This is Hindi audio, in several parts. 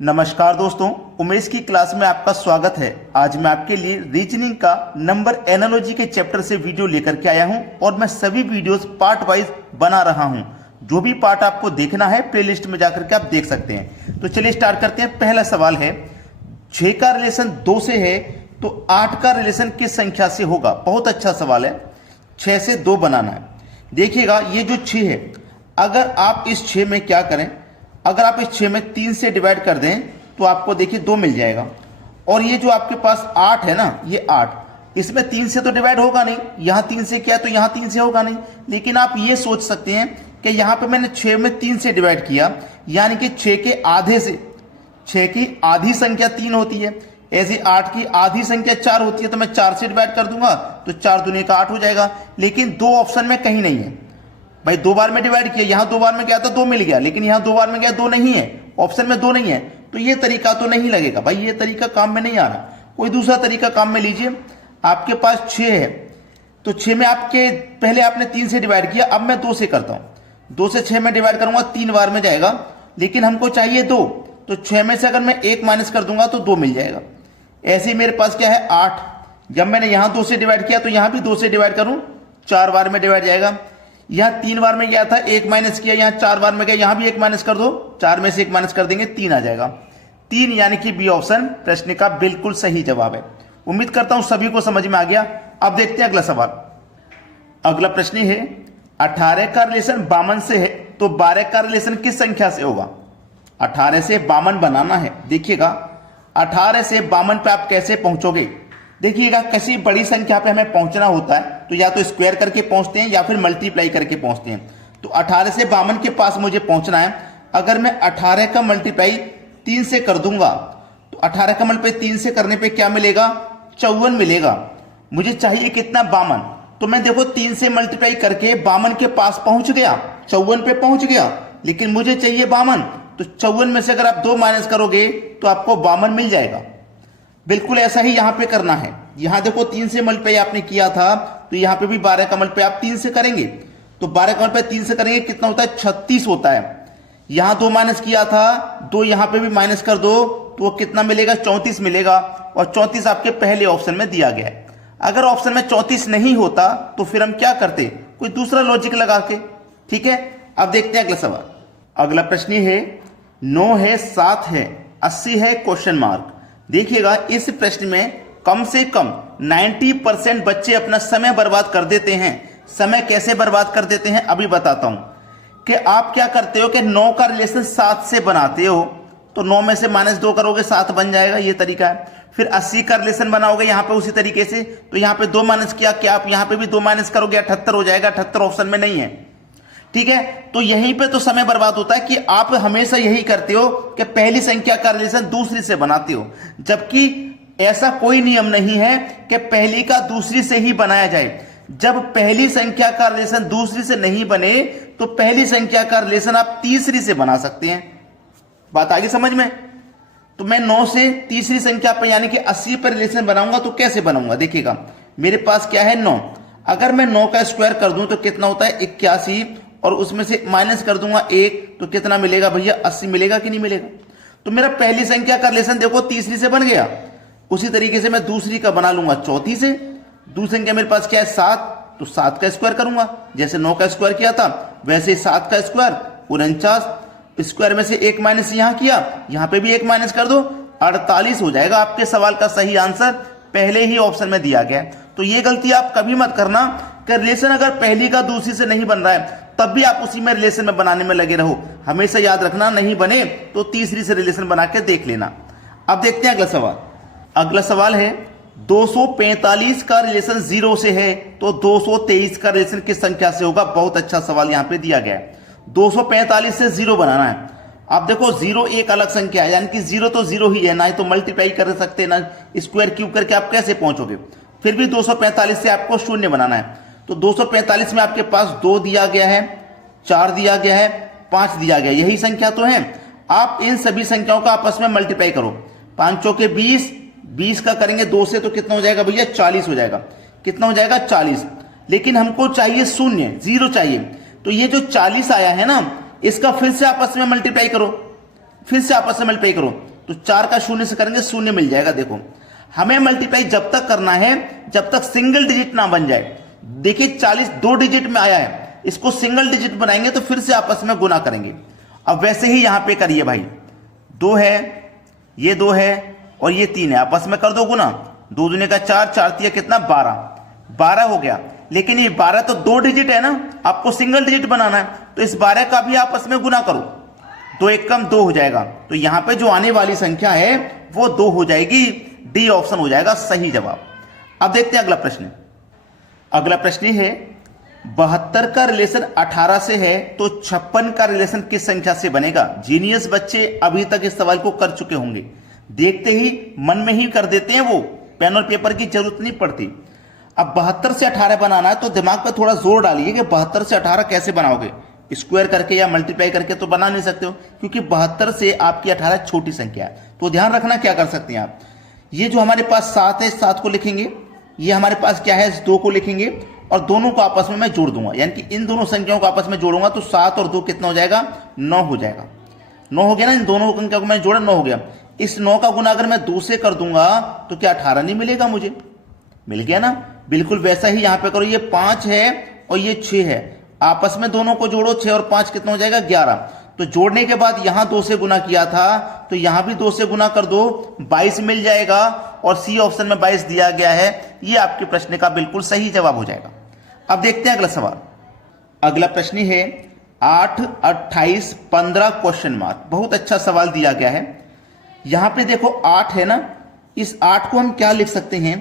नमस्कार दोस्तों, उमेश की क्लास में आपका स्वागत है। आज मैं आपके लिए रीजनिंग का नंबर एनालॉजी के चैप्टर से वीडियो लेकर के आया हूं और मैं सभी वीडियोस पार्ट वाइज बना रहा हूं। जो भी पार्ट आपको देखना है प्लेलिस्ट में जाकर के आप देख सकते हैं। तो चलिए स्टार्ट करते हैं। पहला सवाल है, 6 का रिलेशन 2 से है तो 8 का रिलेशन किस संख्या से होगा। बहुत अच्छा सवाल है। 6 से 2 बनाना है। देखिएगा ये जो 6 है, अगर आप इस 6 में क्या करें, अगर आप इस 6 में 3 से डिवाइड कर दें तो आपको देखिए 2 मिल जाएगा। और ये जो आपके पास 8 है ना, ये 8, इसमें 3 से तो डिवाइड होगा नहीं, यहाँ 3 से किया तो यहाँ 3 से होगा नहीं। लेकिन आप ये सोच सकते हैं कि यहाँ पे मैंने 6 में 3 से डिवाइड किया, यानी कि 6 के आधे से, 6 की आधी संख्या 3 होती है, ऐसे 8 की आधी संख्या 4 होती है, तो मैं 4 से डिवाइड कर दूंगा तो 4 दूनी का 8 हो जाएगा। लेकिन 2 ऑप्शन में कहीं नहीं है भाई। 2 बार में डिवाइड किया, यहां 2 बार में गया तो 2 मिल गया, लेकिन यहां 2 बार में गया 2 नहीं है, ऑप्शन में 2 नहीं है, तो ये तरीका तो नहीं लगेगा भाई। ये तरीका काम में नहीं आ रहा। कोई दूसरा तरीका काम में लीजिए। आपके पास 6 है तो 6 में आपके पहले आपने 3 से डिवाइड किया, अब मैं 2 से करता हूं। 2 से 6 में डिवाइड करूंगा 3 बार में जाएगा, लेकिन हमको चाहिए 2, तो 6 में से अगर मैं 1 माइनस कर दूंगा तो 2 मिल जाएगा। ऐसे ही मेरे पास क्या है 8, जब मैंने यहां 2 से डिवाइड किया तो यहां भी 2 से डिवाइड करूं, 4 बार में डिवाइड जाएगा। यहां 3 बार में गया था, 1 माइनस किया, यहां 4 बार में गया, यहां भी 1 माइनस कर दो, 4 में से 1 माइनस कर देंगे 3 आ जाएगा। 3 यानी कि बी ऑप्शन प्रश्न का बिल्कुल सही जवाब है। उम्मीद करता हूं सभी को समझ में आ गया। अब देखते हैं अगला सवाल। अगला प्रश्न है, 18 का रिलेशन 52 से है तो 12 का रिलेशन किस संख्या से होगा। 18 से 52 बनाना है। देखिएगा 18 से 52 पे आप कैसे पहुंचोगे। देखिएगा किसी बड़ी संख्या पे हमें पहुंचना होता है तो या तो स्क्वायर करके पहुंचते हैं या फिर मल्टीप्लाई करके पहुंचते हैं। तो 18 से 52 के पास मुझे पहुंचना है। अगर मैं 18 का मल्टीप्लाई 3 से कर दूंगा तो 18 का मल्टीप्लाई 3 से करने पे क्या मिलेगा, 54 मिलेगा। मुझे चाहिए कितना, 52। तो मैं देखो 3 से मल्टीप्लाई करके 52 के पास पहुंच गया, 54 पे पहुंच गया, लेकिन मुझे चाहिए 52। तो 54 में से अगर आप 2 माइनस करोगे तो आपको 52 मिल जाएगा। बिल्कुल ऐसा ही यहां पे करना है। यहां देखो 3 से मल्टीप्लाई आपने किया था तो यहां पे भी 12 का मल्टीप्लाई आप 3 से करेंगे, तो 12 का मल्टीप्लाई 3 से करेंगे कितना होता है, 36 होता है। यहां 2 माइनस किया था, 2 यहां पे भी माइनस कर दो तो वो कितना मिलेगा, 34 मिलेगा। और 34 आपके पहले ऑप्शन में दिया गया है। अगर ऑप्शन में 34 नहीं होता तो फिर हम क्या करते, कोई दूसरा लॉजिक लगा के। ठीक है, अब देखते हैं अगला सवाल। अगला प्रश्न है, 9 है, 7 है, 80 है, क्वेश्चन मार्क। देखिएगा इस प्रश्न में कम से कम 90% बच्चे अपना समय बर्बाद कर देते हैं। समय कैसे बर्बाद कर देते हैं अभी बताता हूं। कि आप क्या करते हो कि 9 का रिलेशन 7 से बनाते हो, तो 9 में से -2 करोगे 7 बन जाएगा, ये तरीका है। फिर 80 का रिलेशन बनाओगे यहां पे उसी तरीके से, तो यहां पे 2 माइनस किया, क्या आप यहां पे भी 2 माइनस करोगे, 78 हो जाएगा। 78 ऑप्शन में नहीं है। ठीक है, तो यहीं पे तो समय बर्बाद होता है कि आप हमेशा यही करते हो कि पहली संख्या का रिलेशन दूसरी से बनाते हो, जबकि ऐसा कोई नियम नहीं है कि पहली का दूसरी से ही बनाया जाए। जब पहली संख्या का रिलेशन दूसरी से नहीं बने तो पहली संख्या का रिलेशन आप तीसरी से बना सकते हैं। बात आगे समझ में। तो मैं 9 से तीसरी संख्या पर यानी कि 80 पर रिलेशन बनाऊंगा तो कैसे बनाऊंगा। देखिएगा मेरे पास क्या है 9, अगर मैं 9 का स्क्वायर कर दूं तो कितना होता है 81, और उसमें से माइनस कर दूंगा 1 तो कितना मिलेगा भैया, 80 मिलेगा कि नहीं मिलेगा। तो मेरा पहली संख्या का रिलेशन देखो तीसरी से बन गया। उसी तरीके से मैं दूसरी का बना लूंगा चौथी से। दूसरी संख्या मेरे पास क्या है 7, तो 7 का स्क्वायर करूंगा, जैसे 9 का स्क्वायर किया था वैसे 7 का स्क्वायर 49, स्क्वायर में से 1 माइनस यहां किया, यहां पे भी 1 माइनस कर दो, 48 हो जाएगा। आपके सवाल का सही आंसर पहले ही ऑप्शन में दिया गया है। तो ये गलती आप कभी मत करना कि रिलेशन अगर पहली का दूसरी से नहीं बन रहा है तब भी आप उसी में रिलेशन में बनाने में लगे रहो। हमेशा याद रखना, नहीं बने तो तीसरी से रिलेशन बना के देख लेना। अब देखते हैं अगला सवाल। अगला सवाल है, 245 का रिलेशन 0 से है तो 223 का रिलेशन किस संख्या से होगा। बहुत अच्छा सवाल यहां पे दिया गया है। 245 से 0 बनाना है। आप देखो 0 एक अलग संख्या है, यानी कि 0 तो 0 ही है, ना ही तो मल्टीप्लाई कर सकते, ना स्क्वायर क्यूब करके आप कैसे पहुंचोगे। फिर भी 245 से आपको 0 बनाना है। तो 245 में आपके पास 2 दिया गया है, 4 दिया गया है, 5 दिया गया, यही संख्या तो है। आप इन सभी संख्याओं का आपस में मल्टीप्लाई करो। 5 चौके 20, 20 का करेंगे 2 से तो कितना हो जाएगा भैया, 40 हो जाएगा। कितना हो जाएगा, 40। लेकिन हमको चाहिए 0 चाहिए। तो ये जो 40 आया है ना, इसका फिर से आपस में मल्टीप्लाई करो। फिर से आपस में मल्टीप्लाई करो तो 4 का 0 से करेंगे 0 मिल जाएगा। देखो हमें मल्टीप्लाई जब तक करना है जब तक सिंगल डिजिट ना बन जाए। देखिए 40 2 डिजिट में आया है, इसको सिंगल डिजिट बनाएंगे तो फिर से आपस में गुना करेंगे। अब वैसे ही यहां पे करिए भाई, 2 है, ये 2 है और ये 3 है, आपस में कर दो गुना। 2 दूनी का 4, 4 तिया कितना 12 हो गया। लेकिन ये 12 तो 2 डिजिट है ना, आपको सिंगल डिजिट बनाना है तो इस 12 का भी आपस में गुना करो, 2 एक कम 2 हो जाएगा। तो यहां पे जो आने वाली संख्या है वो 2 हो जाएगी, डी ऑप्शन हो जाएगा सही जवाब। अब देखते हैं अगला प्रश्न। अगला प्रश्न है 72 का रिलेशन 18 से है तो 56 का रिलेशन किस संख्या से बनेगा। जीनियस बच्चे अभी तक इस सवाल को कर चुके होंगे, देखते ही मन में ही कर देते हैं, वो पेन और पेपर की जरूरत नहीं पड़ती। अब 72 से 18 बनाना है तो दिमाग पर थोड़ा जोर डालिए कि 72 से 18 कैसे बनाओगे। स्क्वायर करके या मल्टीप्लाई करके तो बना नहीं सकते हो, क्योंकि 72 से आपकी 18 छोटी संख्या है। तो ध्यान रखना क्या कर सकते हैं आप, ये जो हमारे पास 7 है 7 को लिखेंगे, ये हमारे पास क्या है 2 को लिखेंगे और दोनों को आपस में मैं जोड़ दूंगा, यानी कि इन दोनों संख्याओं को आपस में जोड़ूंगा तो 7 और 2 कितना हो जाएगा 9 हो जाएगा। 9 हो गया ना, इन दोनों संख्या को मैंने जोड़ा 9 हो गया। इस 9 का गुना अगर मैं 2 से कर दूंगा तो क्या 18 नहीं मिलेगा मुझे, मिल गया ना। बिल्कुल वैसा ही यहां पे करो, ये 5 है और ये 6 है, आपस में दोनों को जोड़ो, 6 और 5 कितना हो जाएगा 11। तो जोड़ने के बाद यहां 2 से गुना किया था तो यहां भी 2 से गुना कर दो, 22 मिल जाएगा और सी ऑप्शन में 22 दिया गया है। ये आपके प्रश्न का बिल्कुल सही जवाब हो जाएगा। अब देखते हैं अगला सवाल। अगला प्रश्न है 8, 28, 15 क्वेश्चन मार्क। बहुत अच्छा सवाल दिया गया है। यहां पे देखो 8 है ना, इस 8 को हम क्या लिख सकते हैं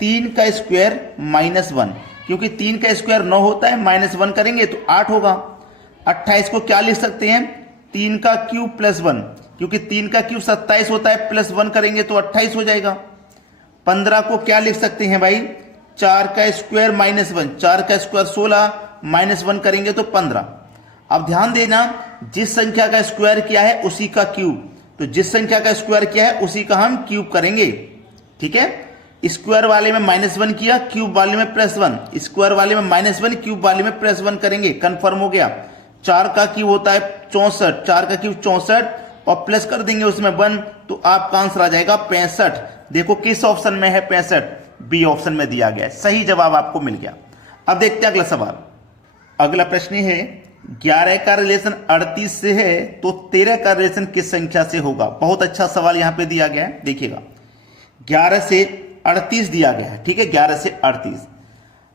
3 का स्क्वायर -1, क्योंकि 3 का स्क्वायर 9 होता है, -1 करेंगे तो 8 होगा। 28 को क्या लिख सकते हैं 3 का क्यूब +1, क्योंकि 3 का क्यूब 27 होता है, +1 करेंगे तो 28 हो जाएगा। 15 को क्या लिख सकते हैं भाई 4 का स्क्वायर -1, 4 का स्क्वायर 16, -1 करेंगे तो 15। अब ध्यान देना, जिस संख्या का स्क्वायर किया है उसी का क्यूब, तो जिस संख्या का स्क्वायर किया है उसी का हम क्यूब करेंगे। ठीक है, स्क्वायर वाले में -1 किया, क्यूब वाले में +1, स्क्वायर वाले में -1, क्यूब वाले में +1 करेंगे, कंफर्म हो गया। 4 का क्यूब होता है 64, 4 का क्यूब 64 और प्लस कर देंगे उसमें 1 तो आपका आंसर आ जाएगा 65। देखो किस ऑप्शन में है 65, बी ऑप्शन में दिया गया है, सही जवाब आपको मिल गया। अब देखते हैं अगला सवाल। अगला प्रश्न है 11 का रिलेशन 38 से है तो 13 का रिलेशन किस संख्या से होगा। बहुत अच्छा सवाल यहां पे दिया गया है, देखिएगा 11 से 38 दिया गया है, ठीक है 11 से 38।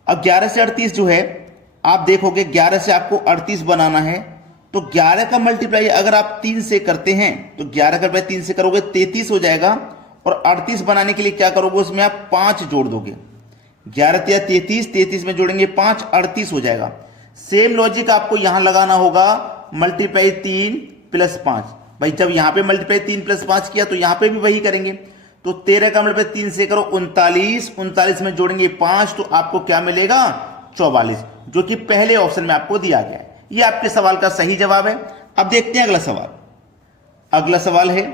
अब 11 से 38 जो है आप देखोगे 11 से आपको 38 बनाना है तो 11 का मल्टीप्लाई अगर आप 3 से करते हैं तो 11 का 3 से करोगे 33 हो जाएगा, और 38 बनाने के लिए क्या करोगे उसमें आप 5 जोड़ दोगे। 11 या 33, 33 में जोड़ेंगे 5, 38 हो जाएगा। सेम लॉजिक आपको यहां लगाना होगा, मल्टीप्लाई 3 + 5। भाई जब यहां पे मल्टीप्लाई 3 + 5 किया तो यहां पे भी वही करेंगे। तो 13 का मल्टीप्लाई 3 से करो 39, 39 में जोड़ेंगे 5 तो आपको क्या मिलेगा 44, जो कि पहले ऑप्शन में आपको दिया गया है। ये आपके सवाल का सही जवाब है। अब देखते हैं अगला सवाल। अगला सवाल है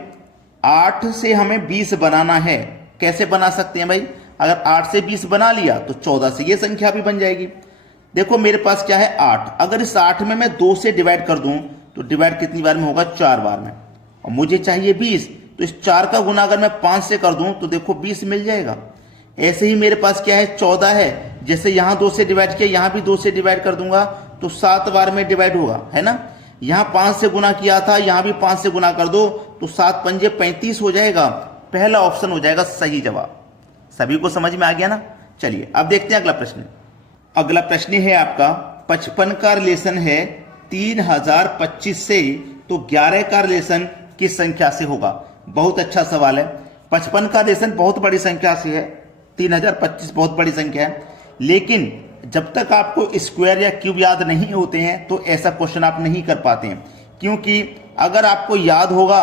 8 से हमें 20 बनाना है, कैसे बना सकते हैं भाई। अगर 8 से 20 बना लिया तो 14 से ये संख्या भी बन जाएगी। देखो मेरे पास क्या है 8, अगर इस 8 में मैं 2 से डिवाइड कर दूं तो डिवाइड कितनी बार में होगा 4 बार में, और मुझे चाहिए 20 तो इस 4 का गुना अगर मैं 5 से कर दूं तो देखो 20 मिल जाएगा। ऐसे ही मेरे पास क्या है 14 है, जैसे यहां 2 से डिवाइड किया यहां भी 2 से डिवाइड कर दूंगा तो 7 बार में डिवाइड होगा, है ना। यहां 5 से गुना किया था यहां भी 5 से गुना कर दो तो 7 पंजे 35 हो जाएगा। पहला ऑप्शन हो जाएगा सही जवाब। सभी को समझ में आ गया ना। चलिए अब देखते हैं अगला प्रश्न। अगला प्रश्न है आपका 55 का रिलेशन है 3025 से तो 11 का रिलेशन किस संख्या से होगा। बहुत अच्छा सवाल है। 55 का रिलेशन बहुत बड़ी संख्या से है, 3025 बहुत बड़ी संख्या है, लेकिन जब तक आपको स्क्वायर या क्यूब याद नहीं होते हैं तो ऐसा क्वेश्चन आप नहीं कर पाते हैं। क्योंकि अगर आपको याद होगा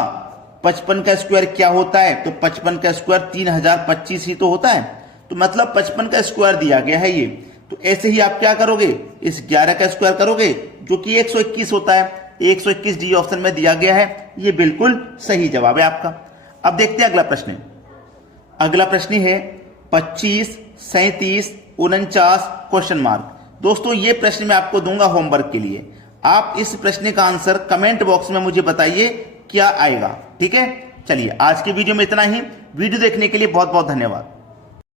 55 का स्क्वायर क्या होता है तो 55 का स्क्वायर 3025 ही तो होता है, तो मतलब 55 का स्क्वायर दिया गया है ये। तो ऐसे ही आप क्या करोगे इस 11 का स्क्वायर करोगे जो कि 121 होता है, 121 डी ऑप्शन में दिया गया है। ये बिल्कुल सही जवाब है आपका। अब देखते हैं अगला प्रश्न। अगला प्रश्न है 25, 37, 49 क्वेश्चन मार्क। दोस्तों ये प्रश्न मैं आपको दूंगा होमवर्क के लिए। आप इस प्रश्न का आंसर कमेंट बॉक्स में मुझे बताइए क्या आएगा। ठीक है, चलिए आज के वीडियो में इतना ही। वीडियो देखने के लिए बहुत बहुत धन्यवाद।